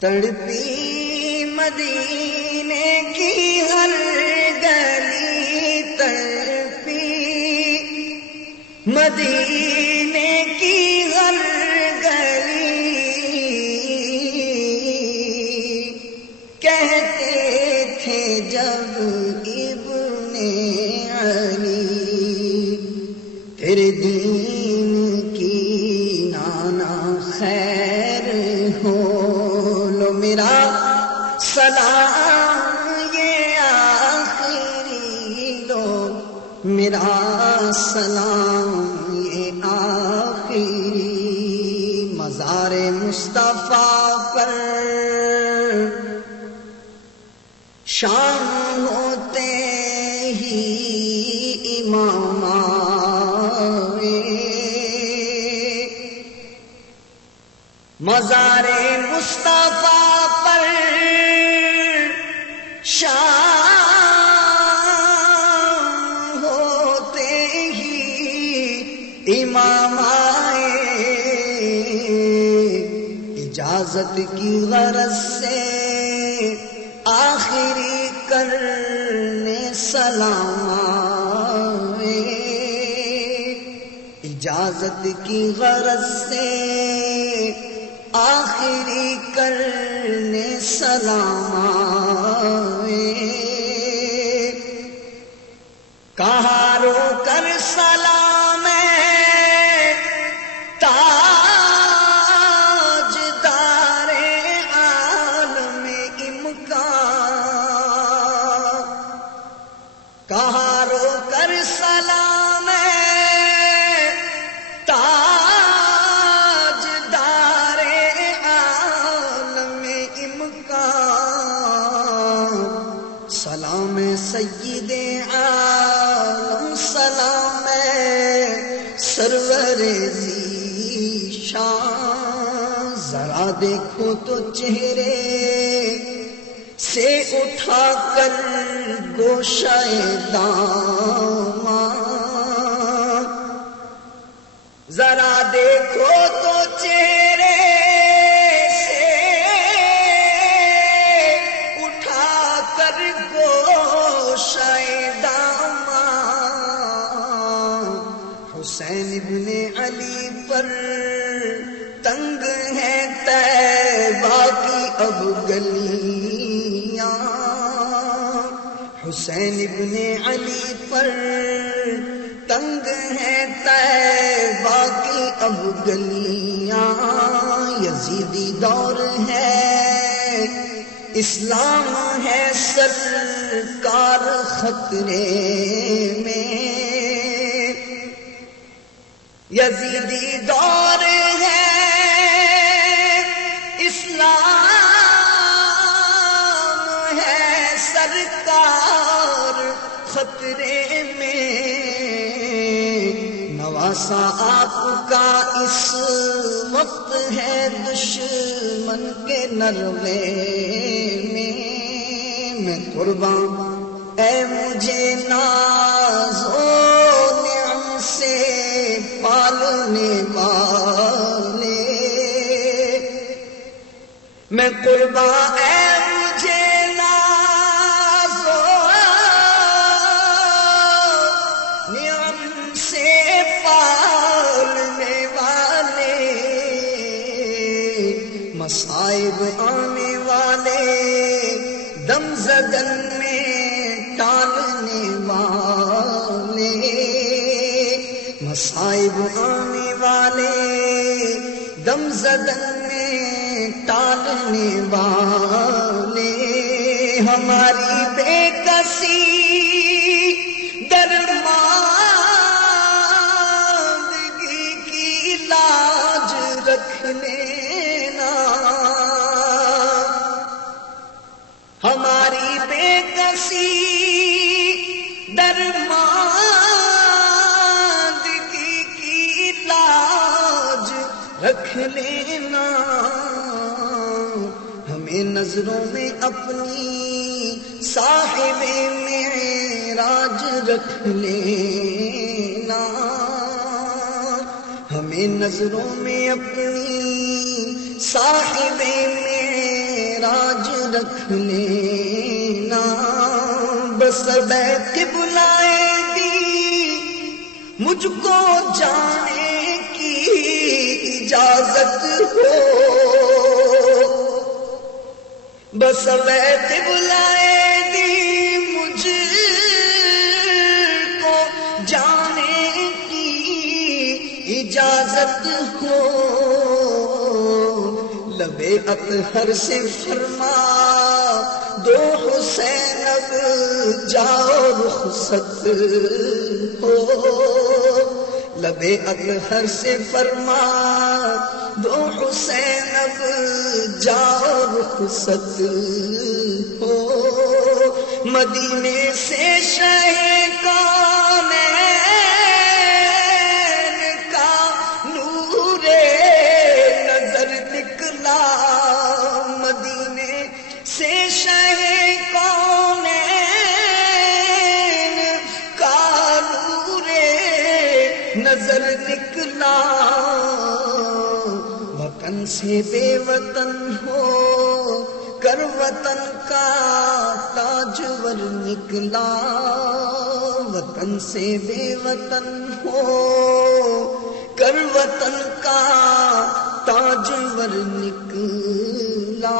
تڑپی مدینے کی ہر گلی، تڑپی مدینے کی ہر گلی، کہتے تھے جب ابن علی تیرے دین کی نانا خیر ہو، لو میرا سلام یہ آخری، لو میرا سلام یہ آخری، مزار مصطفیٰ پر شام ہوتے ہی امام آئے، مزار مصطفیٰ پر شام ہوتے ہی امام آئے، اجازت کی غرض سے آخری کرنے سلام آئے، اجازت کی غرض سے آخری کرنے سلام آئے، کہا رو کر سلام تاجدار عالم امکان، کہا رو کر سلام تاجدار عالم امکان، سلام سید عالم، سلام سرور ذیشان، ذرا دیکھو تو چہرے سے اٹھا کر گوشہ داماں، ذرا دیکھو تو چہرے سے اٹھا کر گوشہ داماں، حسین ابن علی پر تنگ ہے طیبہ کی اب گلیاں، حسین ابن علی پر تنگ ہے طیبہ کی اب گلیاں، یزیدی دور ہے اسلام ہے سرکار خطرے میں، یزیدی دور ہے اسلام ہے سرکار خطرے میں، نواسا آپ کا اس وقت ہے دشمن کے نرغے میں قربان اے مجھے ناز و نعم سے پالنے والے، میں قربان اے مجھے ناز و نعم سے پالنے والے، مصائب آنے والے دم زدن میں ٹالنے والے، مصائب آنے والے دم زدن میں ٹالنے والے، ہماری بے کسی درماندگی کی لاج رکھ لینا، ہماری بے کسی درماندگی کی لاج رکھ لینا، ہمیں نظروں میں اپنی صاحب راج رکھ لینا، ہمیں نظروں میں اپنی صاحب معراج رکھ لینا، بس بیت بلائے دی مجھ کو جانے کی اجازت ہو، بس بیت بلائے دی مجھ کو جانے کی اجازت ہو، لبے اطہر سے فرما دو حسین اب جاؤ رخصت ہو، لبے اطہر سے فرما دو حسین اب جاؤ رخصت ہو، مدینے سے شہ کونین کا نور نظر نکلا، مدینے سے شہ کونین کا نور نظر نکلا، وطن سے بے وطن ہو کر وطن کا تاجور نکلا، وطن سے بے وطن ہو کر وطن کا تاجور نکلا۔